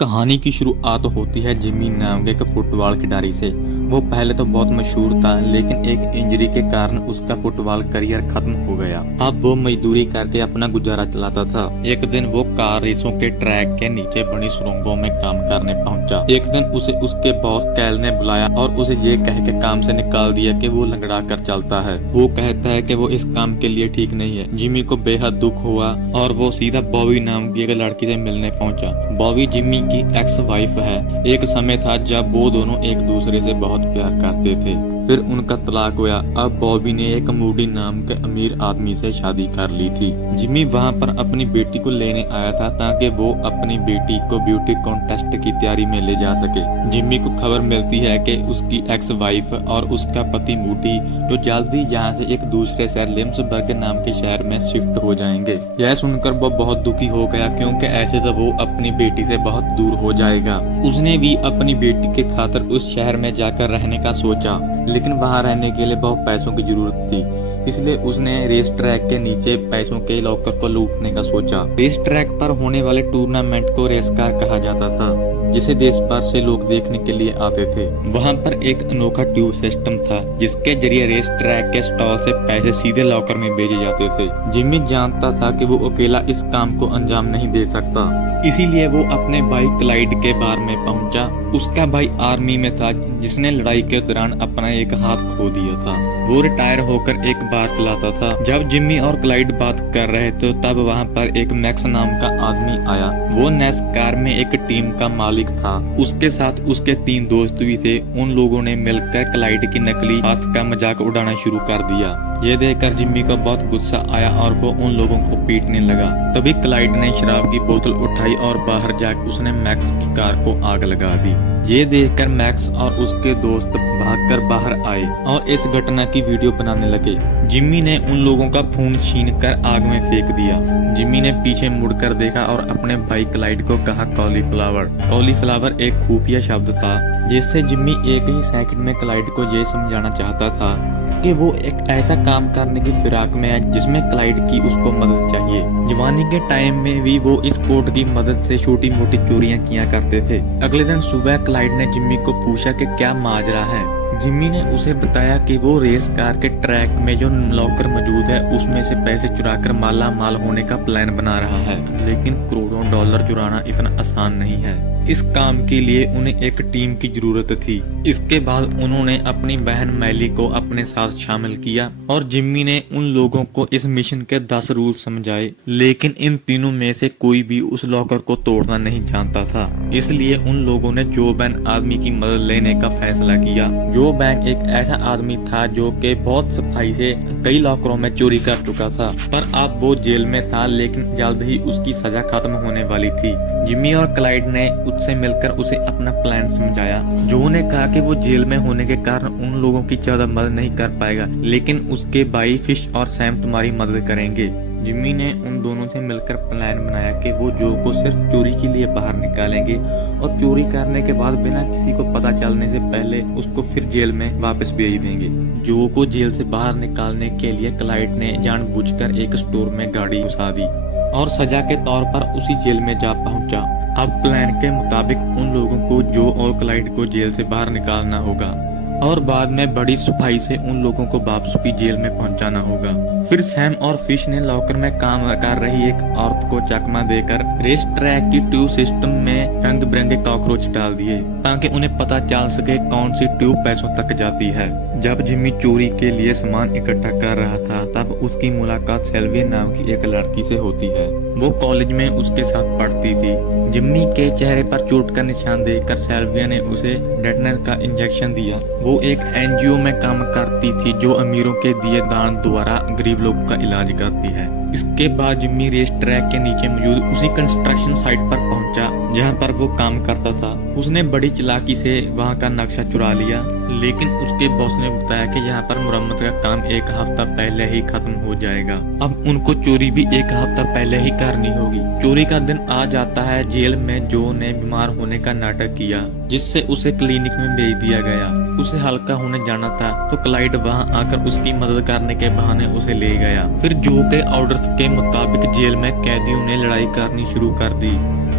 कहानी की शुरुआत होती है जिमी नाम के एक फुटबॉल खिलाड़ी से। वो पहले तो बहुत मशहूर था, लेकिन एक इंजरी के कारण उसका फुटबॉल करियर खत्म हो गया। अब वो मजदूरी करके अपना गुजारा चलाता था। एक दिन वो कार रेसों के ट्रैक के नीचे बनी सुरंगों में काम करने पहुंचा। एक दिन उसे उसके बॉस कैल ने बुलाया और उसे ये कह के काम से निकाल दिया कि वो लंगड़ा कर चलता है। वो कहता है कि वो इस काम के लिए ठीक नहीं है। जिमी को बेहद दुख हुआ और वो सीधा बॉबी नाम की एक लड़की से मिलने पहुंचा। बॉबी जिमी की एक्स वाइफ है। एक समय था जब वो दोनों एक दूसरे से बहुत प्यार करते थे, फिर उनका तलाक हुआ। अब बॉबी ने एक मूडी नाम के अमीर आदमी से शादी कर ली थी। जिमी वहां पर अपनी बेटी को लेने आया था ताकि वो अपनी बेटी को ब्यूटी कॉन्टेस्ट की तैयारी में ले जा सके। जिमी को खबर मिलती है कि उसकी एक्स वाइफ और उसका पति मूडी जो जल्दी यहाँ से एक दूसरे शहर लिम्सबर्ग नाम के शहर में शिफ्ट हो जाएंगे। यह सुनकर वो बहुत दुखी हो गया, क्योंकि ऐसे तो वो अपनी बेटी से बहुत दूर हो जाएगा। उसने भी अपनी बेटी के खातिर उस शहर में जाकर रहने का सोचा, लेकिन वहां रहने के लिए बहुत पैसों की जरूरत थी। इसलिए उसने रेस ट्रैक के नीचे पैसों के लॉकर को लूटने का सोचा। रेस ट्रैक पर होने वाले टूर्नामेंट को रेस कार कहा जाता था, जिसे देश भर से लोग देखने के लिए आते थे। वहां पर एक अनोखा ट्यूब सिस्टम था, जिसके जरिए रेस ट्रैक के स्टॉल से पैसे सीधे लॉकर में भेजे जाते थे। जिमी जानता था कि वो अकेला इस काम को अंजाम नहीं दे सकता, इसीलिए वो अपने भाई क्लाइड के बार में पहुंचा। उसका भाई आर्मी में था, जिसने लड़ाई के दौरान अपना एक हाथ खो दिया था। वो रिटायर होकर एक बार चलाता था। जब जिमी और क्लाइड बात कर रहे थे, तब वहाँ पर एक मैक्स नाम का आदमी आया। वो नेस्कार में एक टीम का मालिक था। उसके साथ उसके 3 दोस्त भी थे। उन लोगों ने मिलकर क्लाइड की नकली हाथ का मजाक उड़ाना शुरू कर दिया। ये देखकर जिमी को बहुत गुस्सा आया और वो उन लोगों को पीटने लगा। तभी क्लाइड ने शराब की बोतल उठाई और बाहर जाकर उसने मैक्स की कार को आग लगा दी। ये देखकर मैक्स और उसके दोस्त भागकर बाहर आए और इस घटना की वीडियो बनाने लगे। जिमी ने उन लोगों का खून छीनकर आग में फेंक दिया। जिमी ने पीछे मुड़कर देखा और अपने भाई क्लाइड को कहा कॉलीफ्लावर। कॉलीफ्लावर एक खुफिया शब्द था, जिससे जिमी एक ही सेकंड में क्लाइड को ये समझाना चाहता था कि वो एक ऐसा काम करने की फिराक में है जिसमें क्लाइड की उसको मदद चाहिए। जवानी के टाइम में भी वो इस कोड की मदद से छोटी मोटी चोरियां किया करते थे। अगले दिन सुबह क्लाइड ने जिमी को पूछा कि क्या माजरा है। जिमी ने उसे बताया कि वो रेस कार के ट्रैक में जो लॉकर मौजूद है, उसमें से पैसे चुराकर माला माल होने का प्लान बना रहा है, लेकिन करोड़ों डॉलर चुराना इतना आसान नहीं है। इस काम के लिए उन्हें एक टीम की जरूरत थी। इसके बाद उन्होंने अपनी बहन मैली को अपने साथ शामिल किया और जिम्मी ने उन लोगों को इस मिशन के 10 रूल समझाए, लेकिन इन तीनों में से कोई भी उस लॉकर को तोड़ना नहीं जानता था। इसलिए उन लोगों ने जो बैन आदमी की मदद लेने का फैसला किया। जो बैन एक ऐसा आदमी था जो कि बहुत सफाई से कई लॉकरों में चोरी कर चुका था, पर अब वो जेल में था, लेकिन जल्द ही उसकी सजा खत्म होने वाली थी। जिमी और क्लाइड ने उससे मिलकर उसे अपना प्लान समझाया। जो ने कहा कि वो जेल में होने के कारण उन लोगों की ज्यादा मदद नहीं कर पाएगा, लेकिन उसके भाई फिश और सैम तुम्हारी मदद करेंगे। जिमी ने उन दोनों से मिलकर प्लान बनाया कि वो जो को सिर्फ चोरी के लिए बाहर निकालेंगे और चोरी करने के बाद बिना किसी को पता चलने से पहले उसको फिर जेल में वापस भेज देंगे। जो को जेल से बाहर निकालने के लिए क्लाइड ने जानबूझकर एक स्टोर में गाड़ी घुसा दी और सजा के तौर पर उसी जेल में जा पहुंचा। अब प्लान के मुताबिक उन लोगों को जो और क्लाइड को जेल से बाहर निकालना होगा और बाद में बड़ी सफाई से उन लोगों को वापस भी जेल में पहुंचाना होगा। फिर सैम और फिश ने लॉकर में काम कर रही एक औरत को चकमा देकर रेस ट्रैक की ट्यूब सिस्टम में रंग बिरंगे कॉकरोच डाल दिए, ताकि उन्हें पता चल सके कौन सी ट्यूब पैसों तक जाती है। जब जिमी चोरी के लिए सामान इकट्ठा कर रहा था, तब उसकी मुलाकात सेल्विया नाम की एक लड़की से होती है। वो कॉलेज में उसके साथ पढ़ती थी। जिम्मी के चेहरे पर चोट का निशान देखकर सेल्विया ने उसे डेटनर का इंजेक्शन दिया। वो एक एनजीओ में काम करती थी जो अमीरों के दिए दान द्वारा गरीब लोगों का इलाज करती है। इसके बाद जिम्मी रेस ट्रैक के नीचे मौजूद उसी कंस्ट्रक्शन साइट पर पहुंचा जहां पर वो काम करता था। उसने बड़ी चालाकी से वहां का नक्शा चुरा लिया, लेकिन उसके बॉस ने बताया कि यहाँ पर मुरम्मत का काम 1 हफ्ता पहले ही खत्म हो जाएगा। अब उनको चोरी भी 1 हफ्ता पहले ही करनी होगी। चोरी का दिन आ जाता है। जेल में जो ने बीमार होने का नाटक किया, जिससे उसे क्लिनिक में भेज दिया गया। उसे हल्का होने जाना था, तो क्लाइड वहां आकर उसकी मदद करने के बहाने उसे ले गया। फिर जो के ऑर्डर्स के मुताबिक जेल में कैदियों ने लड़ाई करनी शुरू कर दी।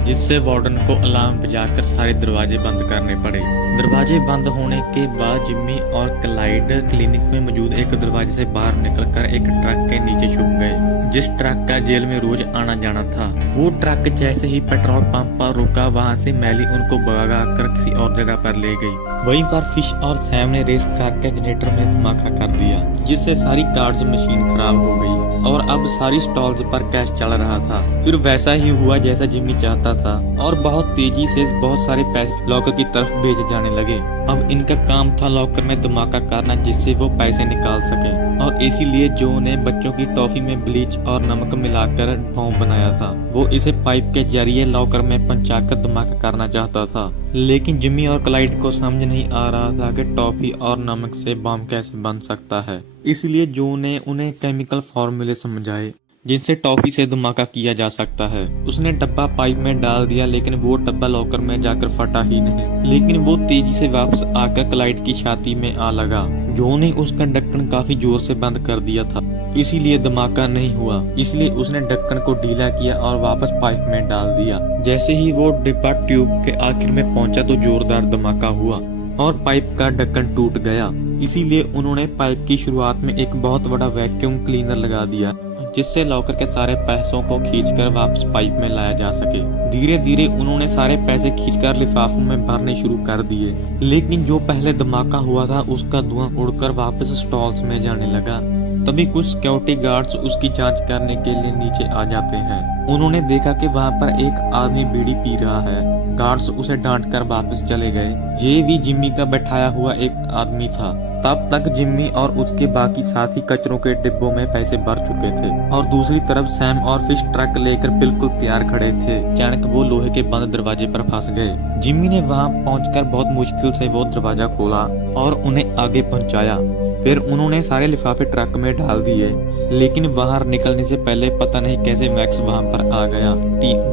जिससे वार्डन को अलार्म बजाकर सारे दरवाजे बंद करने पड़े। दरवाजे बंद होने के बाद जिम्मी और क्लाइड क्लिनिक में मौजूद एक दरवाजे से बाहर निकलकर एक ट्रक के नीचे छुप गए, जिस ट्रक का जेल में रोज आना जाना था। वो ट्रक जैसे ही पेट्रोल पंप पर रुका, वहाँ से मैली उनको भगा कर किसी और जगह पर ले गई। वहीं पर फिश और सैम ने रेस करके जनरेटर में धमाका कर दिया, जिससे सारी कार्ड्स मशीन खराब हो गई और अब सारी स्टॉल्स पर कैश चल रहा था। फिर वैसा ही हुआ जैसा जिम्मी चाहता था और बहुत तेजी से बहुत सारे पैसे लॉकर की तरफ भेजे जाने लगे। अब इनका काम था लॉकर में धमाका करना, जिससे वो पैसे निकाल सके, और इसीलिए जो ने बच्चों की टॉफी में ब्लीच और नमक मिलाकर बॉम्ब बनाया था। वो इसे पाइप के जरिए लॉकर में पहुंचाकर धमाका करना चाहता था, लेकिन जिम्मी और क्लाइड को समझ नहीं आ रहा था कि टॉफी और नमक से बॉम्ब कैसे बन सकता है। इसलिए जो ने उन्हें केमिकल फॉर्मूले समझाए जिनसे टॉफी से धमाका किया जा सकता है। उसने डब्बा पाइप में डाल दिया, लेकिन वो डब्बा लॉकर में जाकर फटा ही नहीं, लेकिन वो तेजी से वापस आकर क्लाइड की छाती में आ लगा। जो ने उसका ढक्कन काफी जोर से बंद कर दिया था, इसीलिए धमाका नहीं हुआ। इसलिए उसने ढक्कन को ढीला किया और वापस पाइप में डाल दिया। जैसे ही वो डिब्बा ट्यूब के आखिर में पहुंचा तो जोरदार धमाका हुआ और पाइप का ढक्कन टूट गया। इसीलिए उन्होंने पाइप की शुरुआत में एक बहुत बड़ा वैक्यूम क्लीनर लगा दिया, जिससे लॉकर के सारे पैसों को खींचकर वापस पाइप में लाया जा सके। धीरे धीरे उन्होंने सारे पैसे खींचकर लिफाफों में भरने शुरू कर दिए, लेकिन जो पहले धमाका हुआ था उसका धुआं उड़कर वापस स्टॉल्स में जाने लगा। तभी कुछ सिक्योरिटी गार्ड्स उसकी जांच करने के लिए नीचे आ जाते हैं। उन्होंने देखा कि वहाँ पर एक आदमी बीड़ी पी रहा है। गार्ड्स उसे डांटकर वापस चले गए। ये भी जिम्मी का बैठाया हुआ एक आदमी था। तब तक जिम्मी और उसके बाकी साथी कचरों के डिब्बों में पैसे भर चुके थे और दूसरी तरफ सैम और फिश ट्रक लेकर बिल्कुल तैयार खड़े थे। अचानक वो लोहे के बंद दरवाजे पर फंस गए। जिम्मी ने वहाँ पहुंचकर बहुत मुश्किल से वो दरवाजा खोला और उन्हें आगे पहुंचाया। फिर उन्होंने सारे लिफाफे ट्रक में डाल दिए, लेकिन बाहर निकलने से पहले पता नहीं कैसे मैक्स वहां पर आ गया।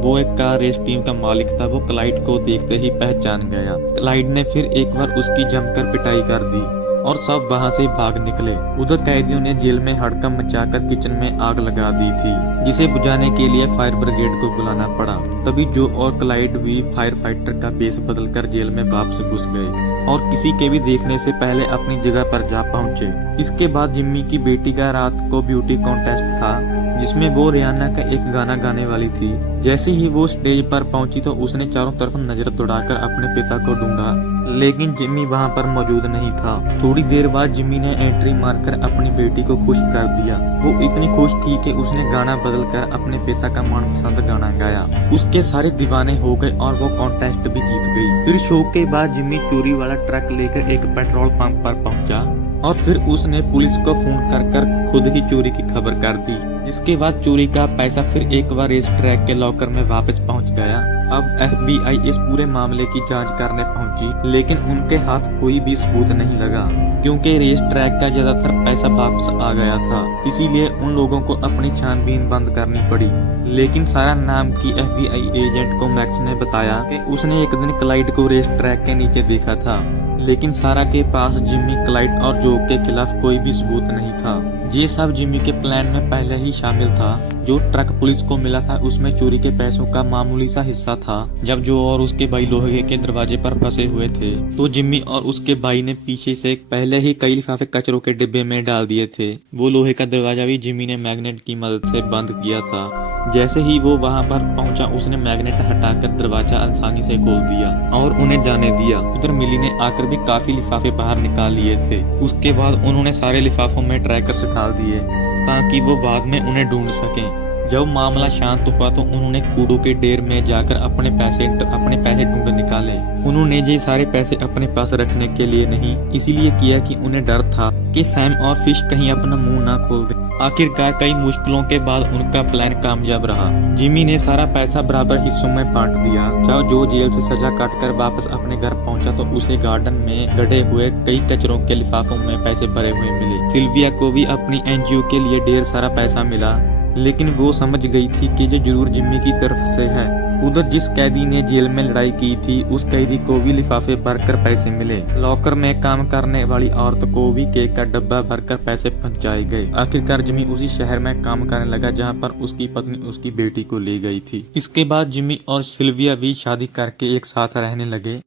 वो एक कार रेस टीम का मालिक था। वो क्लाइड को देखते ही पहचान गया। क्लाइड ने फिर एक बार उसकी जमकर पिटाई कर दी और सब वहां से भाग निकले। उधर कैदियों ने जेल में हड़कंप मचाकर किचन में आग लगा दी थी, जिसे बुझाने के लिए फायर ब्रिगेड को बुलाना पड़ा। तभी जो और क्लाइड भी फायर फाइटर का बेस बदलकर जेल में वापस घुस गए और किसी के भी देखने से पहले अपनी जगह पर जा पहुंचे। इसके बाद जिम्मी की बेटी का रात को ब्यूटी कॉन्टेस्ट था, जिसमें वो रियाना का एक गाना गाने वाली थी। जैसे ही वो स्टेज पर पहुंची तो उसने चारों तरफ नजर दौड़ाकर अपने पिता को ढूंढा, लेकिन जिम्मी वहां पर मौजूद नहीं था। थोड़ी देर बाद जिम्मी ने एंट्री मारकर अपनी बेटी को खुश कर दिया। वो इतनी खुश थी कि उसने गाना बदलकर अपने पिता का मनपसंद गाना गाया। उसके सारे दीवाने हो गए और वो कॉन्टेस्ट भी जीत गई। फिर शो के बाद जिम्मी चोरी वाला ट्रक लेकर एक पेट्रोल पंप पर पहुंचा और फिर उसने पुलिस को फोन कर खुद ही चोरी की खबर कर दी, जिसके बाद चोरी का पैसा फिर एक बार रेस ट्रैक के लॉकर में वापस पहुंच गया। अब FBI इस पूरे मामले की जांच करने पहुंची, लेकिन उनके हाथ कोई भी सबूत नहीं लगा, क्योंकि रेस ट्रैक का ज्यादातर पैसा वापस आ गया था। इसीलिए उन लोगों को अपनी छानबीन बंद करनी पड़ी। लेकिन सारा नाम की FBI एजेंट को मैक्स ने बताया कि उसने एक दिन क्लाइड को रेस ट्रैक के नीचे देखा था, लेकिन सारा के पास जिम्मी, क्लाइड और जो के खिलाफ कोई भी सबूत नहीं था। ये सब जिम्मी के प्लान में पहले ही शामिल था। जो ट्रक पुलिस को मिला था उसमें चोरी के पैसों का मामूली सा हिस्सा था। जब जो और उसके भाई लोहे के दरवाजे पर फंसे हुए थे तो जिम्मी और उसके भाई ने पीछे से पहले ही कई लिफाफे कचरों के डिब्बे में डाल दिए थे। वो लोहे का दरवाजा भी जिम्मी ने मैग्नेट की मदद से बंद किया था। जैसे ही वो वहाँ पर पहुंचा उसने मैग्नेट हटाकर दरवाजा आसानी से खोल दिया और उन्हें जाने दिया। उधर मिली ने आकर भी काफी लिफाफे बाहर निकाल लिए थे। उसके बाद उन्होंने सारे लिफाफों में ट्रैकर्स डाल दिए ताकि वो बाद में उन्हें ढूंढ सकें। जब मामला शांत हुआ तो उन्होंने कूड़ों के ढेर में जाकर अपने पैसे ढूंढ निकाले। उन्होंने ये सारे पैसे अपने पास रखने के लिए नहीं, इसीलिए किया कि उन्हें डर था कि सैम और फिश कहीं अपना मुंह ना खोल दे। आखिरकार कई मुश्किलों के बाद उनका प्लान कामयाब रहा। जिम्मी ने सारा पैसा बराबर हिस्सों में बांट दिया। जब जो जेल से सजा काटकर वापस अपने घर पहुंचा तो उसे गार्डन में गड़े हुए कई कचरों के लिफाफों में पैसे भरे हुए मिले। सिल्विया को भी अपनी NGO के लिए ढेर सारा पैसा मिला, लेकिन वो समझ गई थी कि ये जरूर जिम्मी की तरफ से है। उधर जिस कैदी ने जेल में लड़ाई की थी उस कैदी को भी लिफाफे भरकर पैसे मिले। लॉकर में काम करने वाली औरत को भी केक का डब्बा भरकर पैसे पहुंचाए गए। आखिरकार जिमी उसी शहर में काम करने लगा जहां पर उसकी पत्नी उसकी बेटी को ले गई थी। इसके बाद जिमी और सिल्विया भी शादी करके एक साथ रहने लगे।